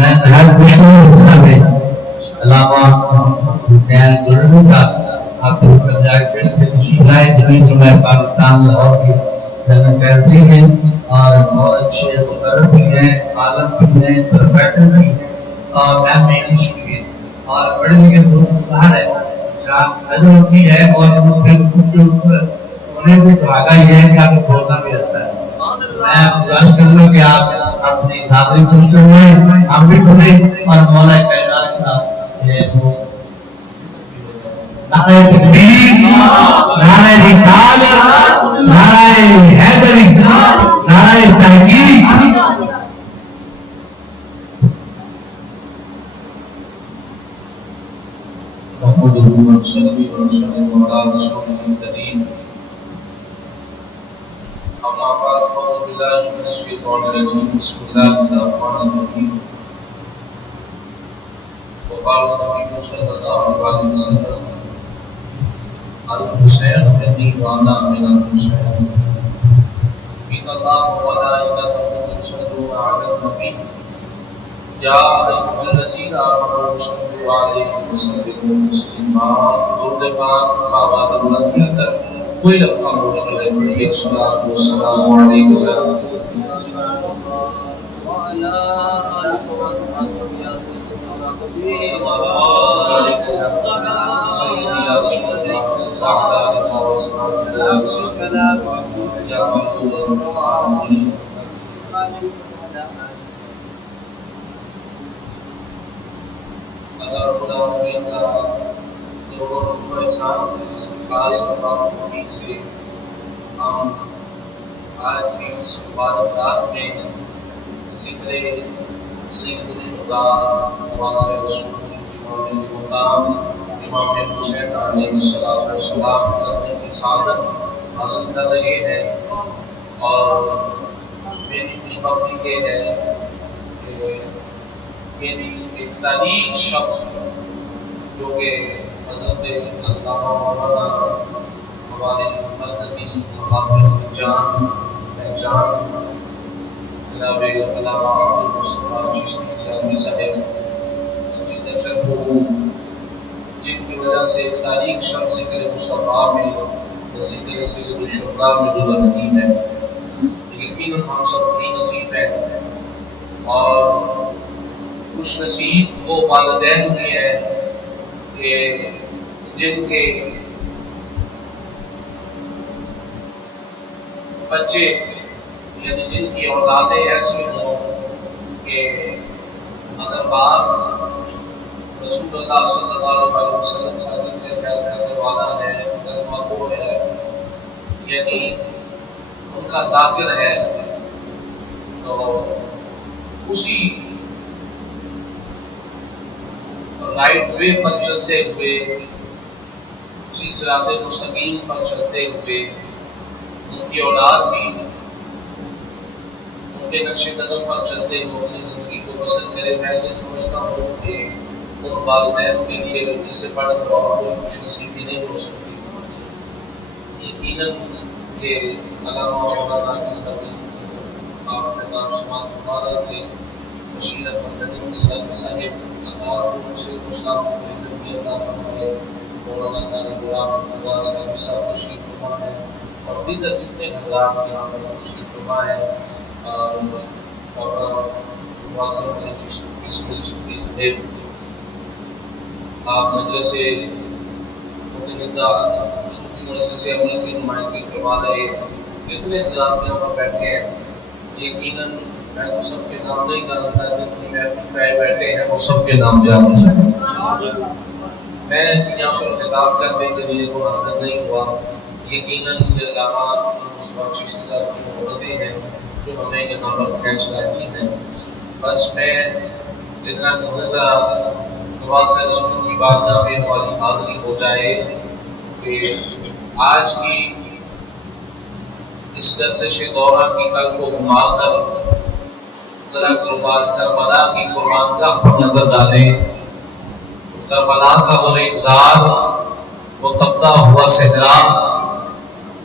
میں نہایت خوش ہوں میں علامہ محمد حسین گلرو صاحب آپ کو پنجاب سے تشریف لائے جمعیت علماء پاکستان لاہور کے جنرل سیکرٹری ہیں اور بہت اچھے مقرر بھی ہیں، عالم بھی ہیں، پروفیسر بھی ہیں اور ایم انگلش بھی ہیں اور بڑے لگے دوست باہر ہے جہاں نظر ہوتی ہے اور ان کے اوپر انہیں بھی دھاگا یہ ہے کہ آپ کو بولنا بھی آتا ہے۔ میں گزارش کروں گا کہ آپ اپنی حاضری کو سنیں، ہم بھی سنیں اور مولا کائنات کا وہ نعرہ تکبیر، نعرہ رسالت، نعرہ حیدری، نعرہ تحقیق۔ نحمده ونصلي ونسلم على رسوله الكريم أما بعد فأعوذ بالله من الشيطان الرجيم بسم الله الرحمن الرحيم وقال النبي صلى الله عليه وسلم الحسين مني وأنا من الحسين إن الله وملائكته يصلون على النبي یا ایھا الذین آمنوا صلوا علیہ وسلموا تسلیما۔ درود پاک آواز بلند کر کر کوئی لفظ خاموش نہ رہے، ایک صلاۃ و سلام علیک وعلی آلک وصحبہ یا سیدنا سیدی یا رسول اللہ وعلی آلک وصحبہ یا محبوب اللہ۔ اللہ رب العالمین کا کروڑوں روح احسان ہے جس کی خاص اور توفیق سے ہم آج بھی اس مبارک رات میں ذکر سید الشہداء نواصر رسول امام مقام امام حسین علیہ السلام کرنے کی سعادت حاصل کر رہے ہیں، اور میری خوشبختی یہ ہے کہ میری ایک تاریخ شخص جو کہ حضرت علامہ مولانا ہمارے مرکزی حافظ جان پہچان جناب علامہ عبدالمصطفیٰ چشتی سیالوی صاحب عزیز شرف جن کی وجہ سے ایک تاریخ شخص ذکر مصطفیٰ میں ذکر سید الشہداء میں گزر رہی ہے۔ یقیناً ہم سب خوش نصیب ہیں، اور خوش نصیب وہ والدین بھی ہیں کہ جن کے بچے یعنی جن کی اولادیں ایسی ہوں کہ اگر باپ رسول اللہ صلی اللہ علیہ وسلم کا ذکر خیر کرنے والا ہے، کلمہ گو ہے، یعنی ان کا ذاکر ہے، تو اسی رائٹ وے پر چلتے ہوئے، اسی صراط مستقیم پر چلتے ہوئے ان کی اولاد بھی ان کے نقش قدم پر چلتے ہوئے اپنی زندگی کو بسر کرے۔ میں یہ سمجھتا ہوں کہ ان والدین کے لیے اس سے بڑھ کر اور کوئی خوش نصیبی نہیں ہو سکتی۔ یقیناً یہ علامہ مولانا اس کا آپ نے نام سماعت فرمایا کہ بشیر احمد ندیم صاحب اللہ سے اسلام کی عزت عطا فرمائے، مولانا قاری غلام مرتضیٰ صاحب صاحب تشریف فرما ہے، اور دیگر جتنے حضرات یہاں پر تشریف فرما ہے، اور واضح علی چشتی صاحب، آپ مجلس متحدہ صوفی مجلس عمل کی نمائندگی کروا رہے، جتنے حضرات یہاں پر بیٹھے ہیں، یقیناً میں تو سب کے نام نہیں جانتا، جن کی محفل میں بیٹھے ہیں وہ سب کے نام جانتے ہیں۔ میں یہاں پر خطاب کرنے کے لیے تو حاضر نہیں ہوا، یقیناً علامہ مصطفیٰ چشتی صاحب کی محبتیں ہیں جو ہمیں یہاں پر کھینچ لاتی ہیں۔ بس میں اتنا کہوں گا نواصر رسول کی بارگاہ میں ہماری حاضری ہو جائے کہ آج کی اس گردش دورہ کی کل کو گھما کر ذرا کربلا کی قربان گاہ پر نظر ڈالیں۔ کربلا کا وہ ریگزار، وہ تپتا ہوا صحرا،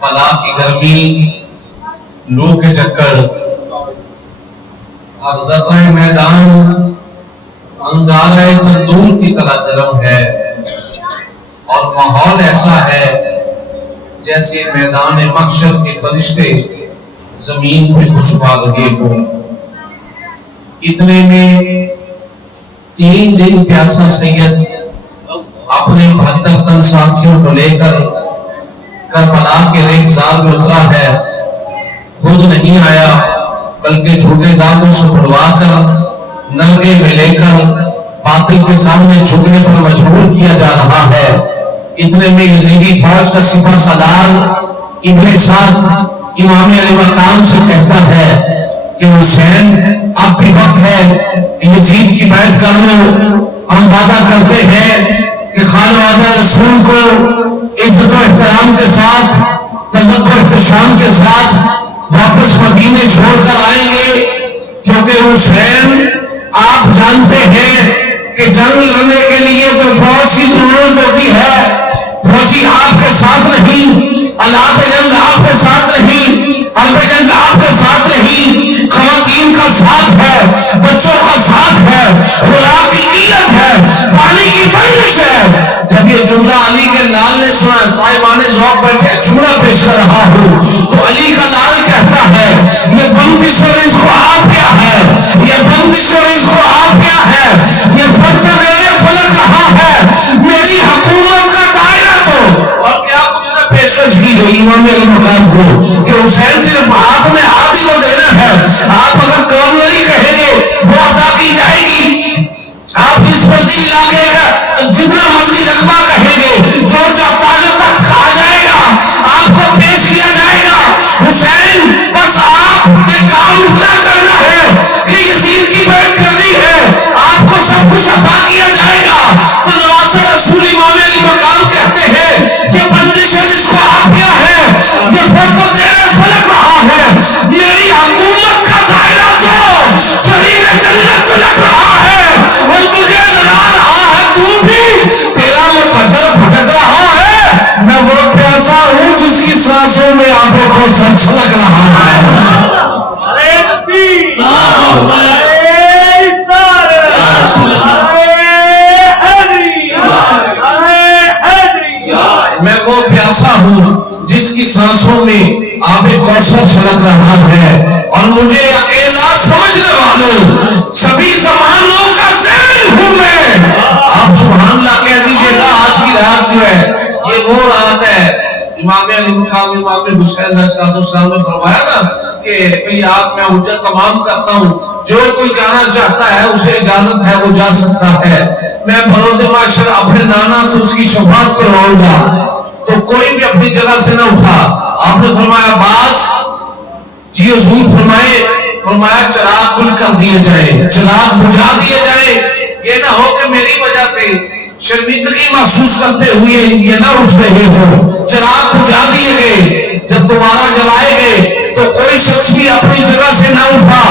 بلا کی گرمی، لو کے چکر، ہر ذرہ میدان انگارہ تندور کی طرح گرم ہے اور ماحول ایسا ہے جیسے میدان محشر کے فرشتے زمین پہ کھسوا لگے ہوں۔ اتنے میں 3 دن پیاسا سید اپنے 72 تن ساتھیوں کو لے کر کربلا کے ریگزار میں اترا ہے۔ خود نہیں آیا بلکہ جھوٹے دانتوں سے پڑوا کر نلگے میں لے کر باطل کے سامنے جھکنے پر مجبور کیا جا رہا ہے۔ اتنے میں یزیدی فوج کا سپہ سالار ابن سعد امام علی مقام سے کہتا ہے کہ حسین اب بھی وقت ہے، یزید کی بیعت کر لو، ہم وعدہ کرتے ہیں کہ خانوادہ رسول کو عزت و احترام کے ساتھ، عزت و احتشام کے ساتھ واپس مدینے چھوڑ کر آئیں گے، کیونکہ حسین آپ جانتے ہیں کہ جنگ لڑنے کے لیے تو فوج کی ضرورت ہوتی ہے، فوجی آپ کے ساتھ نہیں، آلات جنگ آپ کے ساتھ نہیں، حرب جنگ آپ کے ساتھ نہیں، خواتین کا ساتھ ہے، بچوں کا ساتھ ہے، خوراک کی قلت ہے، پانی کی بندش ہے۔ جب یہ جملہ علی کے لال نے سنا، صاحبان ذوق بیٹھے جملہ پیش کر رہا ہوں، تو علی کا لال کہتا ہے یہ بندش اور اس کو آپ کیا ہے، یہ بندش اور اس کو آپ کیا ہے، یہ فتح فلک رہا ہے، میری حکومت کا دائرہ تو اور کیا کچھ نہ پیشکش کی گئی امام علی مقام کو کہ حسین صرف ہاتھ میں ہاتھ ہی کو دینا ہے، آپ اگر گورنری کہیں گے وہ عطا کی جائے گی، آپ جس مرضی علاقے کا جتنا مرضی رقبہ کہیں گے، جو چاہتا جو تخت کہا جائے گا آپ کو پیش کیا جائے گا۔ حسین بس آپ نے کام اتنا کرنا ہے کہ یزید کی بیعت کرنی ہے، آپ کو سب کچھ عطا کیا جائے گا۔ تو نواز رسول امام علی مقام کہتے ہیں یہ بندش اور اس کو آپ کیا ہے، یہ فرق و دیر فلک رہا ہے، میری حکومت کا دائرہ تو قریب جنت لگ رہا ہے، اور مجھے لگا رہا ہے تو بھی تیرا مقدر بھٹک رہا ہے، میں وہ پیاسا ہوں جس کی سانسوں میں آنکھوں کو سر چھلک رہا ہے۔ میں وہ پیاسا ہوں جس کی سانسوں میں آب کوثر چھلک رہا ہے، اور مجھے اکیلا سمجھنے والوں سبھی زمانوں کا ذہن ہوں میں۔ آپ سبحان اللہ کہہ دیجئے گا، آج کی رات جو ہے یہ وہ رات ہے امام علی مقام امام حسین علیہ السلام نے فرمایا نا کہ آپ میں حجت تمام کرتا ہوں، جو کوئی جانا چاہتا ہے اسے اجازت ہے وہ جا سکتا ہے۔ میں بروز محشر اپنے نانا سے اس کی شفاعت کرواؤں گا، تو کوئی بھی اپنی جگہ سے نہ اٹھا۔ آپ نے فرمایا باز جی حضور فرمایا چراغ گل کر دیے جائیں، چراغ بجھا دیے جائیں، یہ نہ ہو کہ میری وجہ سے شرمندگی محسوس کرتے ہوئے یہ نہ اٹھ رہے ہو۔ چراغ بجھا دیے گئے، جب دوبارہ جلائے گئے تو کوئی شخص بھی اپنی جگہ سے نہ اٹھا۔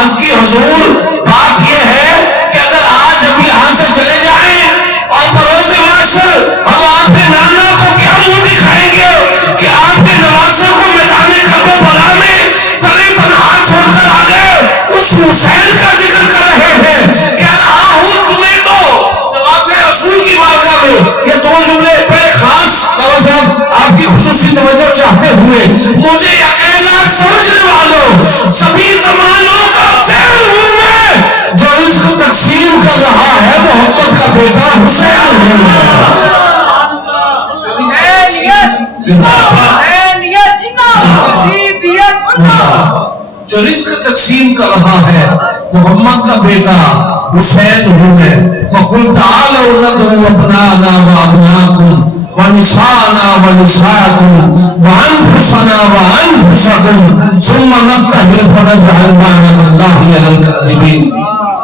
عرض کی حضور بات یہ ہے کہ اگر آج ہم یہاں سے چلے جائیں اور بروز محشر ہم آپ کے نانا کو کیا منہ دکھائیں گے کہ آپ کے نواسے کو میدان کربلا میں تنے تنہا چھوڑ کر آ گئے، اس حسین کا ذکر کر رہے ہیں، کہہ رہا ہوں تمہیں تو نواز رسول کی بارگاہ میں یہ دو جملے بڑے خاص نواز صاحب آپ کی خصوصی توجہ چاہتے ہوئے، مجھے اکیلا سمجھنے والوں سبھی زمانوں کا ذہن ہوں میں، جو رزق تقسیم کر رہا ہے محمد کا بیٹا حسین ہوں میں۔ جو رزق تقسیم کر رہا ہے محمد کا بیٹا حسین ہوں میں۔ فَقُلْ تَعَالَوْا نَدْعُوا أَبْنَاءَنَا وَأَبْنَاءَكُمْ وَنِسَاءَنَا وَنِسَاءَكُمْ وَأَنفُسَنَا وَأَنفُسَكُمْ ثُمَّ نَبْتَهِلْ فَنَجْعَلْ لَعْنَتَ اللَّهِ عَلَى الْكَاذِبِينَ۔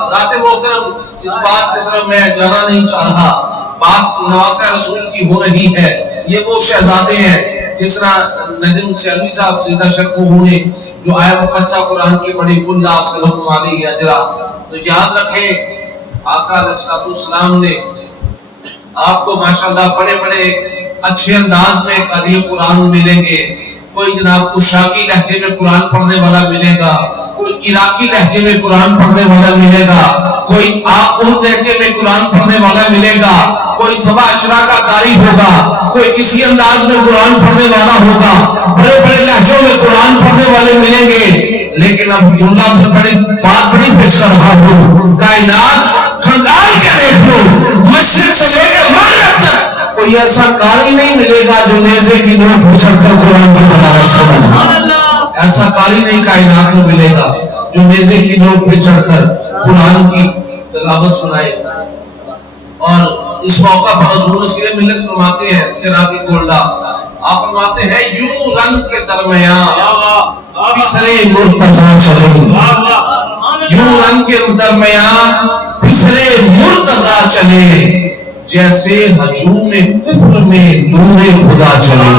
حضرات محترم، اس بات کی طرف میں جانا نہیں چاہ رہا، بات نواز رسول کی ہو رہی ہے۔ یہ وہ شہزادے ہیں جس طرح نجم سیلوی صاحب زندہ شرف ہونے جو آیت مقدسہ قرآن کی پڑھی کل لا صلی علیہ اجرا، تو یاد رکھیں آقا علیہ السلام نے آپ کو ماشاءاللہ بڑے بڑے اچھے انداز میں قاری قرآن ملیں گے، کوئی جناب کو شاکی لہجے میں قرآن پڑھنے والا ملے گا، کوئی عراقی لہجے میں قرآن پڑھنے والا ملے گا، کوئی اردو لہجے میں قرآن پڑھنے والا ملے گا، کوئی سبا اشرا کا قاری ہوگا، کوئی کسی انداز میں قرآن پڑھنے والا ہوگا، بڑے بڑے لہجوں میں قرآن پڑھنے والے ملیں گے. لیکن اب جملہ بات بڑی پیش کر رہا ہوں، کائنات کھنگال کے دیکھ لو، مشرق سے لے کے مغرب تک کوئی ایسا قاری نہیں ملے گا جو نیزے کی نوک پہ چڑھ کر قرآن کی تلاوت سنے. ایسا قاری نہیں کائنات میں ملے گا جو نیزے کی نوک پہ چڑھ کر قرآن کی تلاوت سنائے. اور اس موقع پر حضور سیرے ملت فرماتے ہیں چراغی گولڈا، آپ فرماتے ہیں یوں رن کے درمیان پسرے مرتضی چلے، یوں رن کے درمیان پسرے مرتضی چلے، جیسے ہجوم کفر میں نور خدا چلے.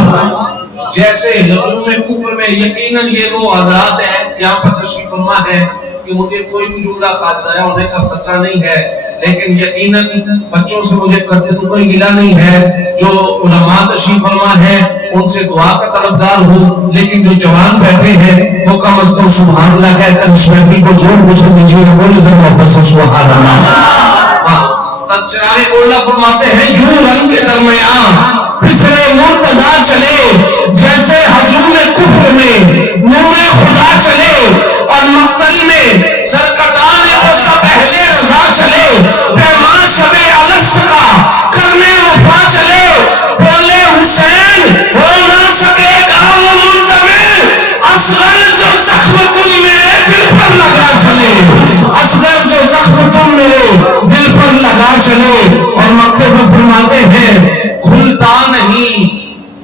جیسے ہجوم کفر میں، یقیناً یہ وہ حضرات ہیں یہاں پر تشریف فرما ہے کہ مجھے کوئی بھی جملہ ضائع ہونے کا خطرہ نہیں ہے، لیکن یقیناً بچوں سے مجھے کوئی گلہ نہیں ہے. جو علماء تشریف فرما ہے ان سے دعا کا طلبگار ہوں، لیکن جو جوان بیٹھے ہیں وہ کم از کم سبحان اللہ کہہ کر اس محفل کو زور گزر دیجیے گا. بولے ذرا محبت سے سبحان اللہ. چراغ گولڈا فرماتے ہیں یوں رنگ کے درمیان پسرے مرتضی چلے، جیسے ہجوم کفر میں نور خدا چلے، اور مقتل میں سرکتان غصہ اہل رضا چلے، پیمان شب الست کا کرنے وفا چلے، بولے حسین ہو نہ سکے گا وہ منتمل، اصغر جو زخم تم میرے دل پر لگا چلے، اصغر جو زخم تم میرے دل پر لگا چلے. اور مکے میں فرماتے ہیں کھلتا نہیں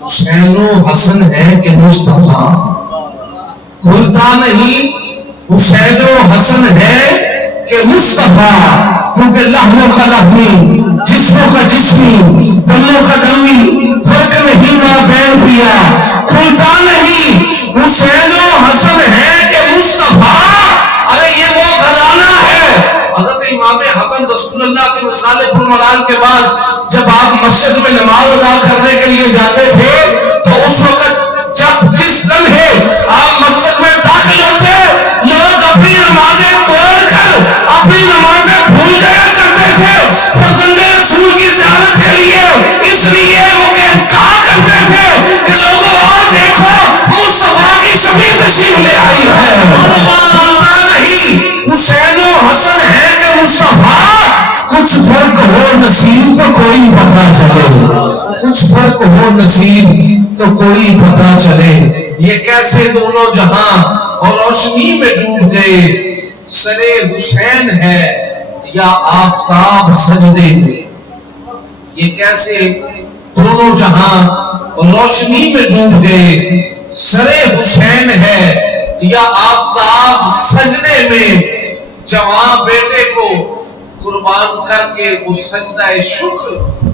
حسین و حسن ہے کہ مصطفیٰ، کھلتا نہیں حسین و حسن ہے کہ مصطفیٰ، کیونکہ لحموں کا لحمی، جسموں کا جسمی، دموں کا دمی، فرق نہیں ماں بین پیا. کھلتا نہیں حسین و حسن ہے کہ مصطفیٰ، ارے یہ وہ گھرانہ ہے. حضرت امام حسن رسول اللہ کے وصال المنال کے بعد جب آپ مسجد میں نماز ادا کرنے کے لیے جاتے تھے تو اس وقت جب جس لمحے آپ مسجد میں داخل ہوتے لوگ اپنی نمازیں توڑ کر اپنی نمازیں بھول جایا کرتے تھے فرزند رسول کی زیارت کے لیے. اس لیے وہ کہا کرتے تھے کہ لوگوں اور دیکھو مصطفیٰ کی شبیہ تشریف لے آئی ہے. بولتا نہیں حسین و حسن ہے کہ مصطفیٰ، کچھ فرق ہو نصیب تو کوئی پتہ چلے، کچھ فرق ہو نصیب تو کوئی پتہ چلے. یہ کیسے دونوں جہاں اور روشنی میں ڈوب گئے، سرے حسین ہے یا آفتاب سجدے میں. یہ کیسے دونوں جہاں اور روشنی میں ڈوب گئے، سرے حسین ہے یا آفتاب سجدے میں. جوان بیٹے کو قربان کر کے وہ سجدہ شکر،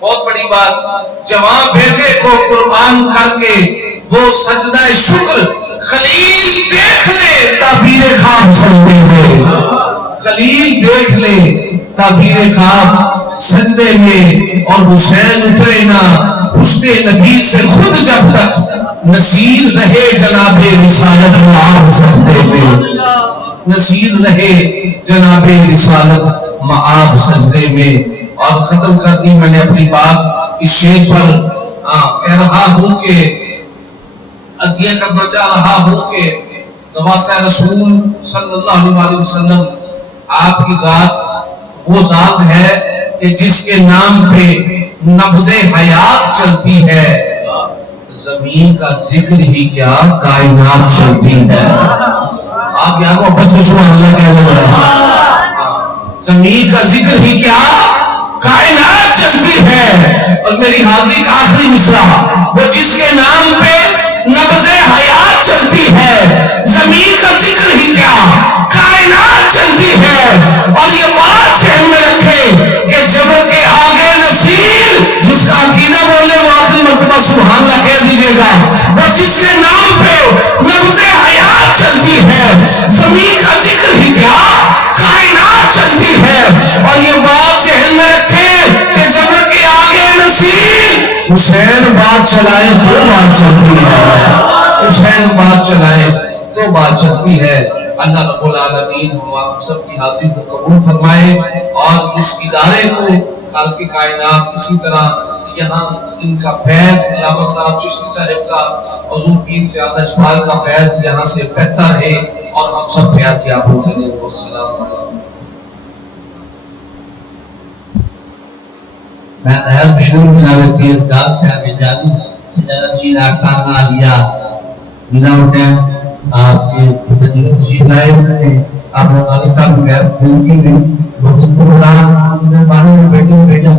بہت بڑی بات، جوان بیٹے کو قربان کر کے وہ سجدہ شکر. خلیل دیکھ لے تعبیر خواب سجدے میں، خلیل دیکھ لے تعبیر خواب سجدے میں. اور حسین اترے نہ حسن نبی سے خود جب تک، نصیر رہے جناب رسالت معاب سجدے میں، نصیر رہے جناب رسالت معاب سجدے میں. اور ختم کر دی میں نے اپنی بات اس شعر پر. کہہ رہا ہوں کہ عطیہ کرنا چاہ رہا ہوں کہ نواسہ رسول صلی اللہ علیہ وسلم آپ کی ذات وہ ذات ہے کہ جس کے نام پہ نبض حیات چلتی ہے، زمین کا ذکر ہی کیا کائنات چلتی ہے. آپ یہاں کو بس سبحان اللہ کہہ رہے ہیں، زمین کا ذکر ہی کیا کائنات چلتی ہے. اور میری حاضری کا آخری مصرع، وہ جس کے نام پہ نبض حیات چلتی ہے، زمین کا ذکر ہی کیا کائنات چلتی ہے. اور یہ بات ذہن میں رکھے کہ جبر کے آگے نصیر، جس کا عقیدہ بولے وہ آخری مرتبہ سبحان اللہ کہہ دیجیے گا. وہ جس کے نام پہ نبض حیات چلتی ہے، زمین کا ذکر ہی کیا کائنات چلتی ہے. اور یہ بات ذہن میں رکھے کہ جبر کے آگے نصیر، حسین بات چلائے تو بات چلتی ہے، حسین بات چلائے دو بات چلتی ہے. اللہ رب العالمین ہم آپ سب کی حاضری کو قبول فرمائے اور اس ادارے کو خالق کائنات اسی طرح یہاں ان کا فیض علامہ صاحب چشتی صاحب کا حضور پیر سیادہ اجمال کا فیض یہاں سے بہتا رہے اور ہم سب فیض یاب ہوتے رہے. السلام علیکم. میں نہایت مشہور جناب پیر داد کا بیجادی سجادہ چین آخانہ علیہ بنا ہوتے ہیں آپ کے تجربہ تشریف لائے ہیں. آپ نے خالق صاحب میں دن کی گئی وہ جن کو اللہ نے بارے میں بیٹے میں بھیجا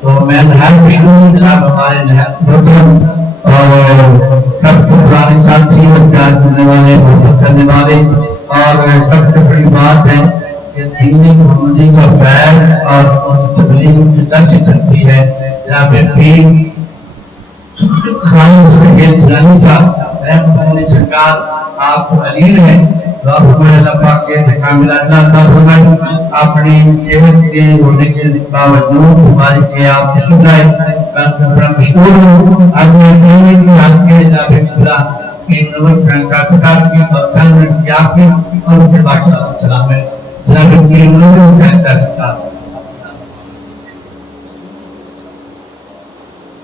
تو میں نہایت مشہور جناب ہمارے نہایت محترم اور سب سے پرانے ساتھی اور پیار کرنے والے محبت کرنے والے اور سب سے بڑی بات ہے کہ دین محمدی کا فیض اور تبلیغ کی ترقی کرتی ہے. جناب پیر خالد سید جانی صاحب رحمۃ اللہ سرکار آپ علیل ہیں دعا فرمائے اللہ پاک صحت کاملہ اللہ عطا فرمائے. اپنی صحت کے ہونے کے باوجود بیماری کے آپ تشریف لائے میں بڑا مشکور ہوں. اپنے دین کی حق کے جناب خدا کی نور کا کتاب کی مقدم میں کیا کی اور اسے بادشاہ سلام ہے جناب پیر نور کا کتاب